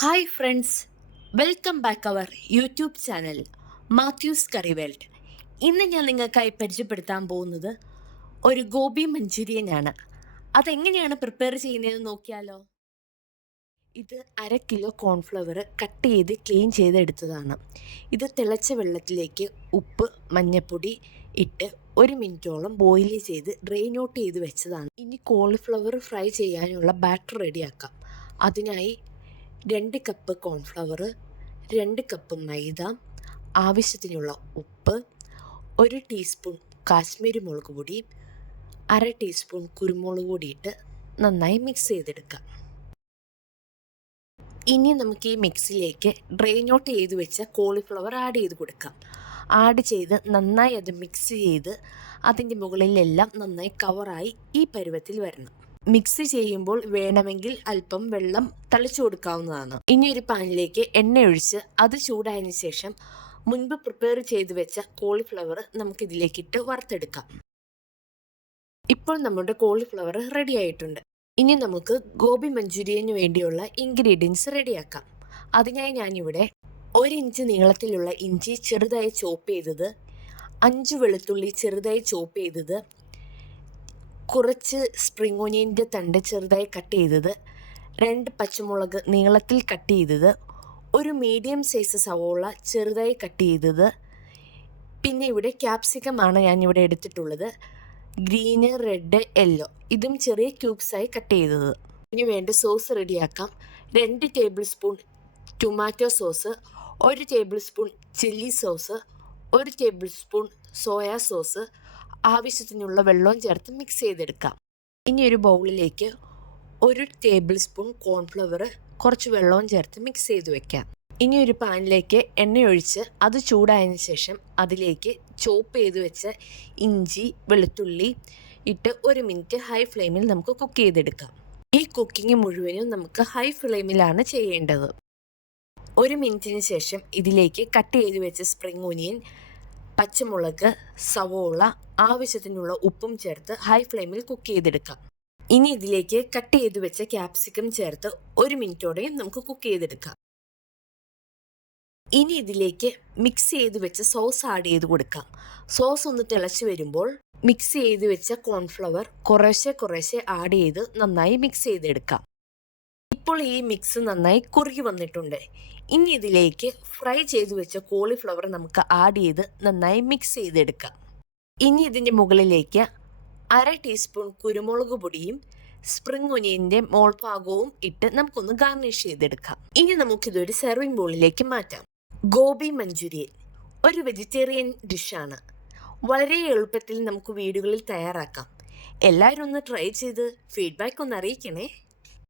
Hi friends, welcome back our YouTube channel Mathews curry world. ഇന്ന് ഞാൻ നിങ്ങൾക്കായി പരിചയപ്പെടുത്താൻ പോകുന്നത് ഒരു ഗോബി മഞ്ചൂരിയനാണ്. അതെങ്ങനെയാണ് പ്രിപ്പയർ ചെയ്യുന്നതെന്ന് നോക്കിയാലോ. ഇത് 1/2 കിലോ കോൺഫ്ലവർ കട്ട് ചെയ്ത് ക്ലീൻ ചെയ്തെടുത്തതാണ്. ഇത് തിളച്ച വെള്ളത്തിലേക്ക് ഉപ്പ് മഞ്ഞൾപ്പൊടി ഇട്ട് 1 മിനിറ്റോളം ബോയിൽ ചെയ്ത് ഡ്രെയിൻ ഔട്ട് ചെയ്ത് വെച്ചതാണ്. ഇനി കോളിഫ്ലവർ ഫ്രൈ ചെയ്യാനുള്ള ബാറ്റർ റെഡിയാക്കാം. അതിനായി 2 കപ്പ് കോൺഫ്ലവർ, 2 കപ്പ് മൈദ, ആവശ്യത്തിനുള്ള ഉപ്പ്, 1 ടീസ്പൂൺ കാശ്മീരി മുളക് പൊടി, 1/2 ടീസ്പൂൺ കുരുമുളക് പൊടി ഇട്ട് നന്നായി മിക്സ് ചെയ്തെടുക്കാം. ഇനി നമുക്ക് ഈ മിക്സിലേക്ക് ഡ്രെയിൻ ഔട്ട് ചെയ്ത് വെച്ച കോളിഫ്ലവർ ആഡ് ചെയ്ത് കൊടുക്കാം. ആഡ് ചെയ്ത് നന്നായി അത് മിക്സ് ചെയ്ത് അതിൻ്റെ മുകളിലെല്ലാം നന്നായി കവറായി ഈ പരുവത്തിൽ വരണം. മിക്സ് ചെയ്യുമ്പോൾ വേണമെങ്കിൽ അല്പം വെള്ളം തളിച്ചു കൊടുക്കാവുന്നതാണ്. ഇനി ഒരു പാനിലേക്ക് എണ്ണ ഒഴിച്ച് അത് ചൂടായതിനു ശേഷം മുൻപ് പ്രിപ്പയർ ചെയ്ത് വെച്ച കോളിഫ്ലവർ നമുക്കിതിലേക്കിട്ട് വറുത്തെടുക്കാം. ഇപ്പോൾ നമ്മുടെ കോളിഫ്ലവർ റെഡി ആയിട്ടുണ്ട്. ഇനി നമുക്ക് ഗോബി മഞ്ചൂരിയന് വേണ്ടിയുള്ള ഇൻഗ്രീഡിയൻസ് റെഡിയാക്കാം. അതിനായി ഞാനിവിടെ 1 ഇഞ്ച് നീളത്തിലുള്ള ഇഞ്ചി ചെറുതായി ചോപ്പ് ചെയ്തത്, 5 വെളുത്തുള്ളി ചെറുതായി ചോപ്പ് ചെയ്തത്, കുറച്ച് സ്പ്രിംഗ് ഓനിയൻ്റെ തണ്ട് ചെറുതായി കട്ട് ചെയ്തത്, 2 പച്ചമുളക് നീളത്തിൽ കട്ട് ചെയ്തത്, 1 മീഡിയം സൈസ് സവോള ചെറുതായി കട്ട് ചെയ്തത്, പിന്നെ ഇവിടെ ക്യാപ്സിക്കമാണ് ഞാനിവിടെ എടുത്തിട്ടുള്ളത്. ഗ്രീന്, റെഡ്, യെല്ലോ ഇതും ചെറിയ ക്യൂബ്സായി കട്ട് ചെയ്തത്. ഇനി വേണ്ട സോസ് റെഡിയാക്കാം. 2 table spoon tomato sauce, 1 table spoon chilli sauce, 1 table spoon soya sauce, ആവശ്യത്തിനുള്ള വെള്ളവും ചേർത്ത് മിക്സ് ചെയ്തെടുക്കാം. ഇനി ഒരു ബൗളിലേക്ക് 1 ടേബിൾ സ്പൂൺ കോൺഫ്ലവർ കുറച്ച് വെള്ളവും ചേർത്ത് മിക്സ് ചെയ്ത് വെക്കാം. ഇനി ഒരു പാനിലേക്ക് എണ്ണയൊഴിച്ച് അത് ചൂടായതിനു ശേഷം അതിലേക്ക് ചോപ്പ് ചെയ്ത് വെച്ച ഇഞ്ചി വെളുത്തുള്ളി ഇട്ട് 1 മിനിറ്റ് ഹൈ ഫ്ലെയിമിൽ നമുക്ക് കുക്ക് ചെയ്തെടുക്കാം. ഈ കുക്കിംഗ് മുഴുവനും നമുക്ക് ഹൈ ഫ്ലെയിമിലാണ് ചെയ്യേണ്ടത്. 1 മിനിറ്റിന് ശേഷം ഇതിലേക്ക് കട്ട് ചെയ്ത് വെച്ച സ്പ്രിംഗ് ഓനിയൻ, പച്ചമുളക്, സവോള, ആവശ്യത്തിനുള്ള ഉപ്പും ചേർത്ത് ഹൈ ഫ്ലെയിമിൽ കുക്ക് ചെയ്തെടുക്കാം. ഇനി ഇതിലേക്ക് കട്ട് ചെയ്ത് വെച്ച ക്യാപ്സിക്കം ചേർത്ത് 1 മിനിറ്റോടെയും നമുക്ക് കുക്ക് ചെയ്തെടുക്കാം. ഇനി ഇതിലേക്ക് മിക്സ് ചെയ്ത് വെച്ച സോസ് ആഡ് ചെയ്ത് കൊടുക്കാം. സോസ് ഒന്ന് തിളച്ച് വരുമ്പോൾ മിക്സ് ചെയ്ത് വെച്ച കോൺഫ്ലവർ കുറേശ്ശെ ആഡ് ചെയ്ത് നന്നായി മിക്സ് ചെയ്തെടുക്കാം. ഇപ്പോൾ ഈ മിക്സ് നന്നായി കുറുകി വന്നിട്ടുണ്ട്. ഇനി ഇതിലേക്ക് ഫ്രൈ ചെയ്ത് വെച്ച കോളിഫ്ലവർ നമുക്ക് ആഡ് ചെയ്ത് നന്നായി മിക്സ് ചെയ്തെടുക്കാം. ഇനി ഇതിൻ്റെ മുകളിലേക്ക് 1/2 ടീസ്പൂൺ കുരുമുളക് പൊടിയും സ്പ്രിംഗ് ഒനിയൻ്റെ മോൾഭാഗവും ഇട്ട് നമുക്കൊന്ന് ഗാർണിഷ് ചെയ്തെടുക്കാം. ഇനി നമുക്കിതൊരു സെർവിംഗ് ബോളിലേക്ക് മാറ്റാം. ഗോബി മഞ്ചൂരിയൻ ഒരു വെജിറ്റേറിയൻ ഡിഷാണ്. വളരെ എളുപ്പത്തിൽ നമുക്ക് വീടുകളിൽ തയ്യാറാക്കാം. എല്ലാവരും ഒന്ന് ട്രൈ ചെയ്ത് ഫീഡ്ബാക്ക് ഒന്ന് അറിയിക്കണേ.